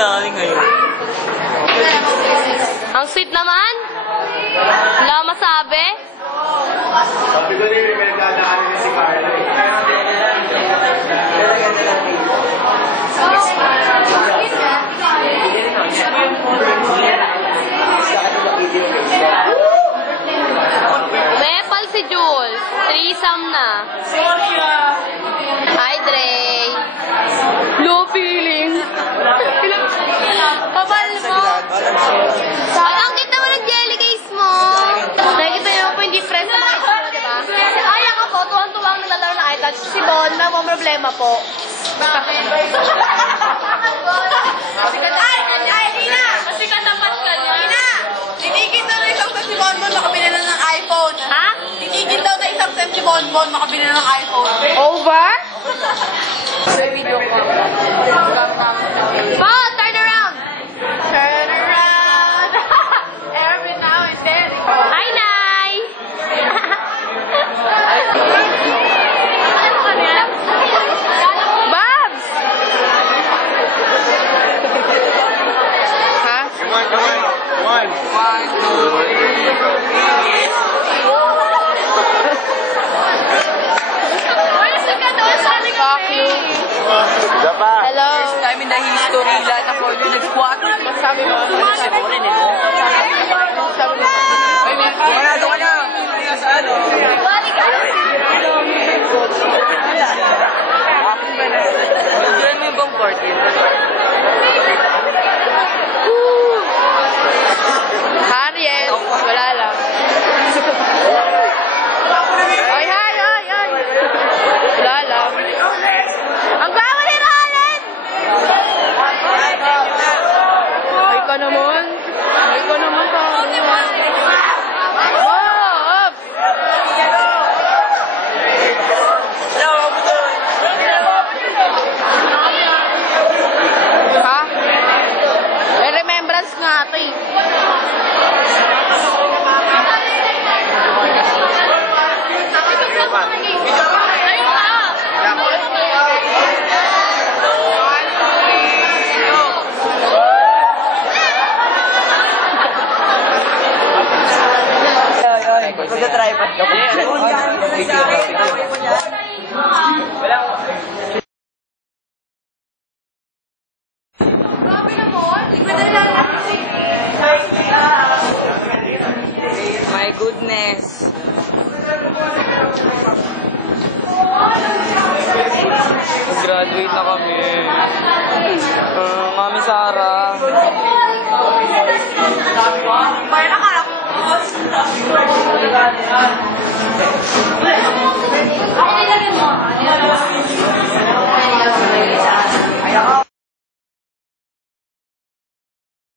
ngayon. Ang sweet naman. Wala masabi. Sabi ko rin, may dadaanin na si Carla. Mepal si Jules. Threesome na. Hi, Dre. Low feeling. Papal mo. Ang kita mo ng jelly case mo. Nakikita niyo po yung difference sa mga ito, diba? Ay, ako po, tuwang-tuwang naglalaro ng iTouch. Si Bon, na mo problema po. Ay, Hina! Kasi katapat ka niya. Hina! Titigil daw na isang set si Bonbon, makabili na ng iPhone. Ha? Titigil daw na isang set si Bonbon, makabili na ng iPhone. Over? Bo, turn around! Turn around. Every now and then. Hi, Nay! Babs! Ha? Come on, come on. One. Fuck you. Isa pa. Hello. First time in the history, lahat ako yung nag-squat. Sabi mo. Doon ka na. Balik ka. Diyan mo yung bang party? Harriet. Wala lang. Ay, hi, hi, hi. Wala lang. Ang gwapo ni Roland! Ay ka naman. Ay ka naman ka. Oh, up! Ha? May remembrance nga ito eh. Magka-tripod ka My goodness. Graduate na kami. Mami Sarah. Parang akala ko.